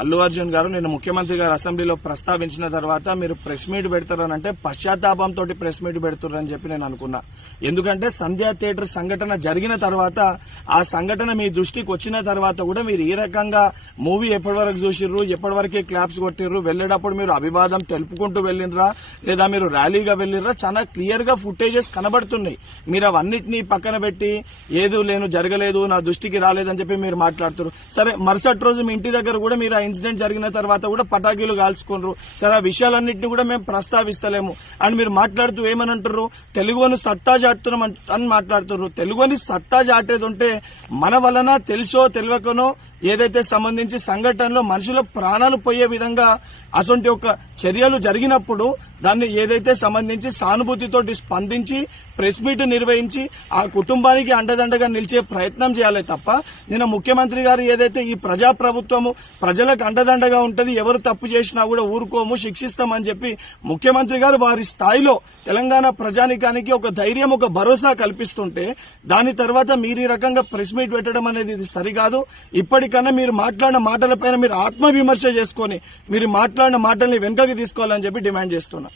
అల్లు అర్జున్ గారు నిన్న ముఖ్యమంత్రి గారు అసెంబ్లీలో ప్రస్తావించిన తర్వాత మీరు ప్రెస్ మీట్ పెడతారనంటే పశ్చాత్తాపంతో ప్రెస్ మీట్ పెడుతున్నారని చెప్పి నేను అనుకున్నా. ఎందుకంటే సంధ్యా థియేటర్ సంఘటన జరిగిన తర్వాత ఆ సంఘటన మీ దృష్టికి వచ్చిన తర్వాత కూడా మీరు ఈ రకంగా మూవీ ఎప్పటి వరకు చూసిర్రు, ఎప్పటి వరకే క్లాప్స్ కొట్టిర్రు, వెళ్లేటప్పుడు మీరు అభివాదం తెలుపుకుంటూ వెళ్ళినరా లేదా మీరు ర్యాలీగా వెళ్ళినరా, చాలా క్లియర్ గా ఫుటేజెస్ కనబడుతున్నాయి. మీరు అవన్నిటినీ పక్కన పెట్టి ఏదో లేను జరగలేదు నా దృష్టికి రాలేదని చెప్పి మీరు మాట్లాడుతున్నారు. సరే, మరుసటి రోజు మీ ఇంటి దగ్గర కూడా మీరు ఆ ఇన్సిడెంట్ జరిగిన తర్వాత కూడా పటాకీలు కాల్చుకున్నారు. సరే, ఆ విషయాలన్నింటినీ కూడా మేము ప్రస్తావిస్తలేము అని మీరు మాట్లాడుతూ ఏమని అంటారు, తెలుగుని సత్తా చాటుతున్నాం అని మాట్లాడుతున్నారు. తెలుగుని సత్తా చాటేది ఉంటే మన వలన తెలుసో తెలియకనో ఏదైతే సంబంధించి సంఘటనలో మనుషుల ప్రాణాలు పోయే విధంగా అసొంటి ఒక చర్యలు జరిగినప్పుడు దాన్ని ఏదైతే సంబంధించి సానుభూతితోటి స్పందించి ప్రెస్ మీట్ నిర్వహించి ఆ కుటుంబానికి అండదండగా నిలిచే ప్రయత్నం చేయాలి తప్ప నిన్న ముఖ్యమంత్రి గారు ఏదైతే ఈ ప్రజాప్రభుత్వము ప్రజలకు అండదండగా ఉంటది, ఎవరు తప్పు చేసినా కూడా ఊరుకోము శిక్షిస్తామని చెప్పి ముఖ్యమంత్రి గారు వారి స్థాయిలో తెలంగాణ ప్రజానికానికి ఒక ధైర్యం ఒక భరోసా కల్పిస్తుంటే దాని తర్వాత మీరు ఈ రకంగా ప్రెస్ మీట్ పెట్టడం అనేది ఇది సరికాదు. ఇప్పటికన్నా మీరు మాట్లాడిన మాటలపైన మీరు ఆత్మవిమర్శ చేసుకుని మీరు మాట్లాడిన మాటల్ని వెనుకకి తీసుకోవాలని చెప్పి డిమాండ్ చేస్తున్నా.